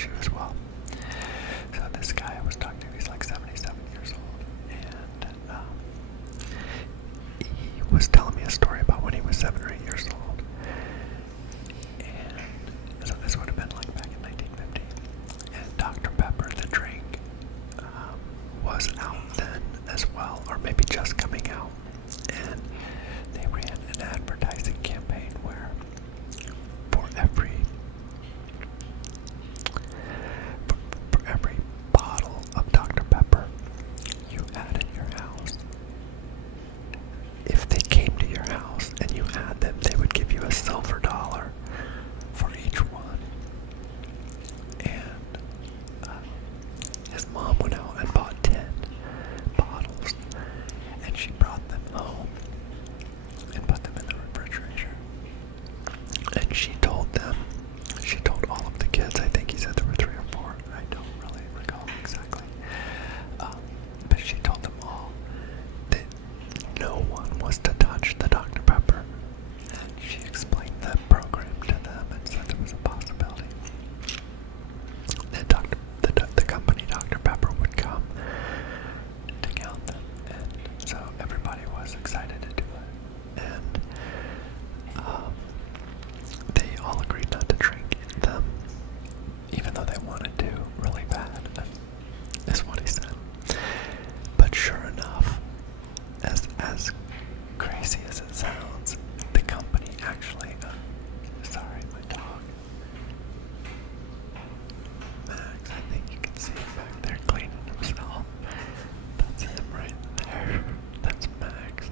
issue as well. So this guy I was talking to, he's like 77 years old, and he was telling me a story about when he was 7 or 8 years old. And so this would have been like back in 1950. And Dr. Pepper, the drink, was out then as well, or maybe just coming out. And they ran an advertising campaign where for every bottle of Dr. Pepper you had in your house, if they came to your house and you had them, they would give you a silver dollar for each one. And his mom went out and bought 10 bottles, and she brought them home and put them in the refrigerator. And she told all of the kids, I think he said there were 3 or 4, I don't really recall exactly, but she told them all that no one was to touch the Dr. Pepper. And she explained the program to them and said there was a possibility that the company Dr. Pepper would come to count them. And so everybody was excited to do it. And they all agreed not to drink them, even though they wanted to really bad, is what he said. But sure enough, as crazy as it sounds, the company actually, sorry, my dog, Max, I think you can see him back there cleaning himself. That's him right there. That's Max.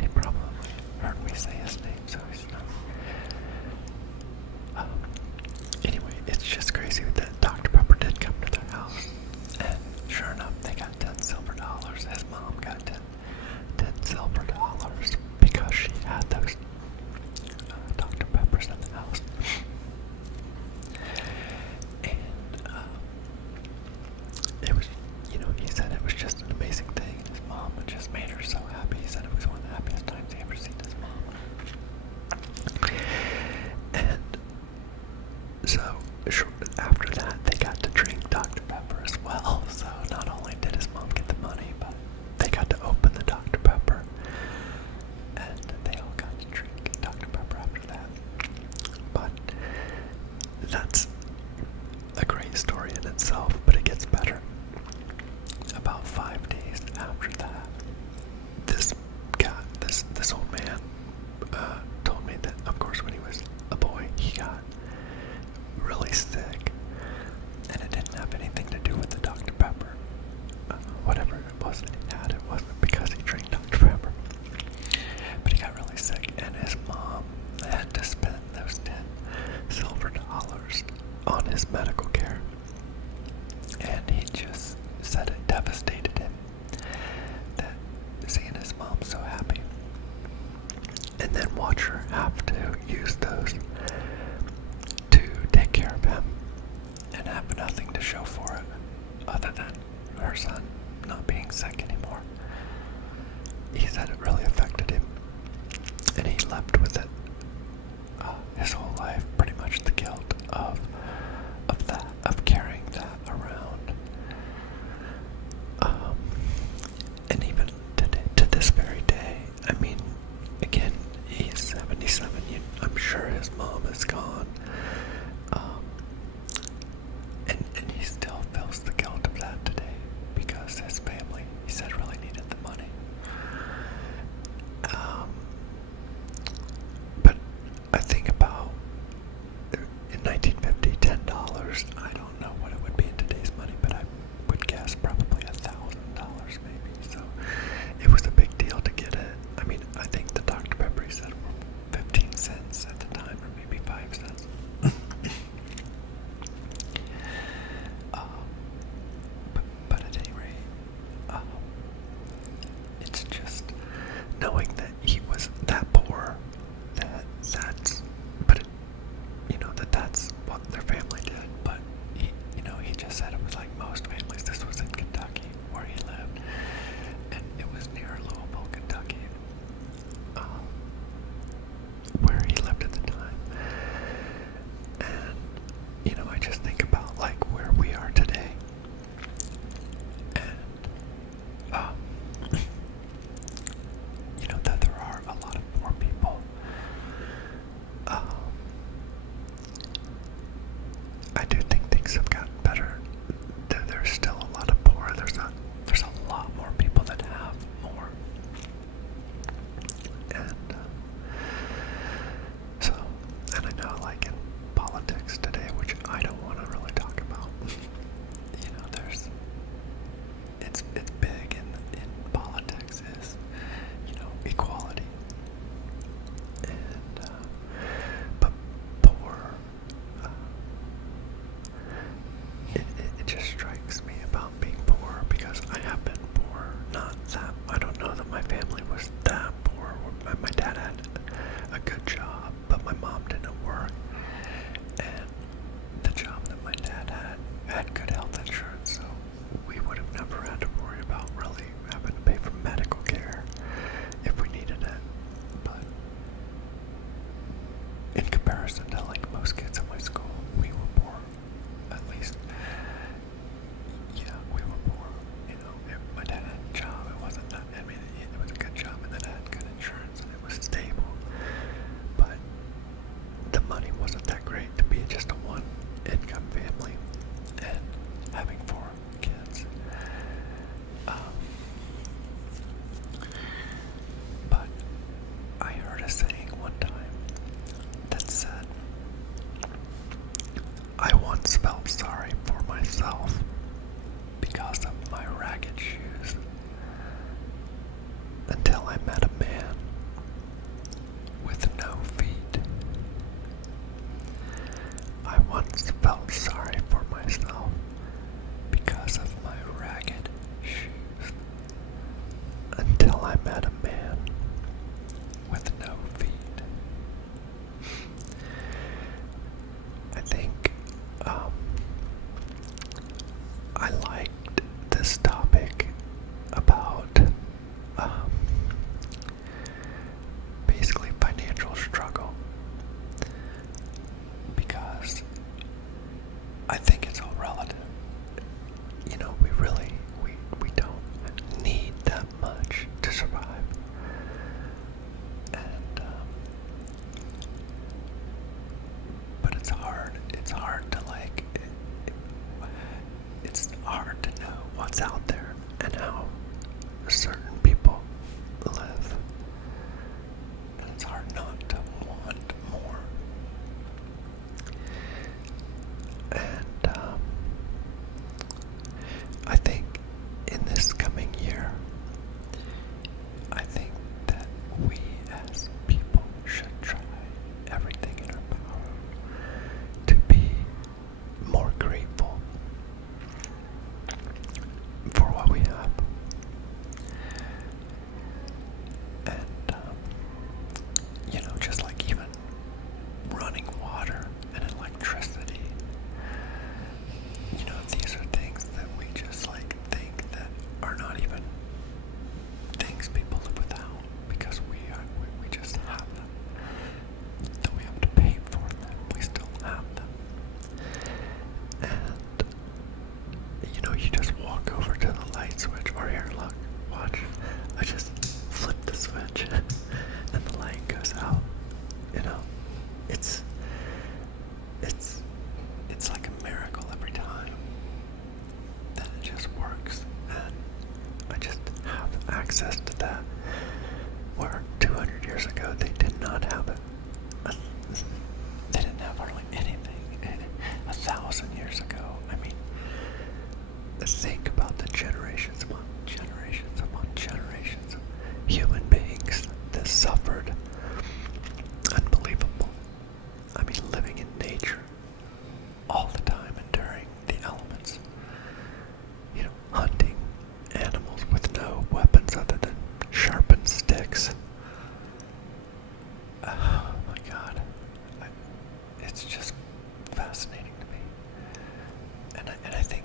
He probably heard me say his name, so he's not. Anyway, it's just crazy that Dr. Pepper did come to their house, and sure enough, they got 10 silver dollars. His mom got 10 silver dollars because she had those Dr. Peppers in the house. And it was, he said it was just an amazing thing. His mom just made her so happy. He said it was one of the happiest times he ever seen his mom. And so after that, they got to drink Dr. Pepper as well. So not only did his mom get the money, but they got to open the Dr. Pepper, and they all got to drink Dr. Pepper after that. But that's a great story in itself, but it gets better. About 5 days after that, this old man told me that, of course, when he was a boy, he got really sick, and it didn't have anything to do with the Dr. Pepper. Whatever it was that he had, it wasn't because he drank Dr. Pepper. But he got really sick, and his mom had to spend those 10 silver dollars on his medical care. And he just said it devastated him, that seeing his mom so happy, and then watch her have to use those to take care of him and have nothing to show for it other than her son not being sick anymore. He said it really affected him, and he left with it his whole life, pretty much the guilt of carrying that around. And even to this very day, I mean, again, he's 77. I'm sure his mom is gone, and he still just strikes me about being poor, because I have been poor. Not that, I don't know that my family was that poor. My dad had a good job, but my mom didn't work. And the job that my dad had good health insurance, so we would have never had to worry about really having to pay for medical care if we needed it. But in comparison to like most kids in my school, we were poor. At least, yeah, we were poor. You know, my dad had a job. It wasn't that. I mean, it was a good job, and then it had good insurance, and it was stable. But the money wasn't that great to be just a one-income family and having 4 kids. But I heard a saying one time that said, I once felt sorry for myself because of my ragged shoes, until I met a man with no feet. I once felt sorry for myself because of my ragged shoes, until I met a man with no feet. I think I liked this topic about basically financial struggle, because I think it's all relative. You know, we don't need that much to survive. And but it's hard to like, it's hard to know what's out there and how certain people live. And it's hard not to want more. And I think in this coming year, I think that we as people should try everything in our power to be more grateful for what we have. And, you know, just like even running water and electricity, you know, these are things that we just like think that are not even things people live without, because we just have them. Though we have to pay for them, we still have them. And you know, you just walk over to the light switch, or here, look, watch. I just flip the switch and the light goes out. You know, it's like a miracle every time that it just works, and I just have access to that, where 200 years ago they did not have it. They didn't have hardly anything. 1,000 years ago, I mean, think about the generations upon generations of human beings that suffered. Unbelievable. I mean, living in nature all the time, enduring the elements. You know, hunting animals with no weapons other than sharpened sticks. Oh my God. It's just fascinating to me. And I think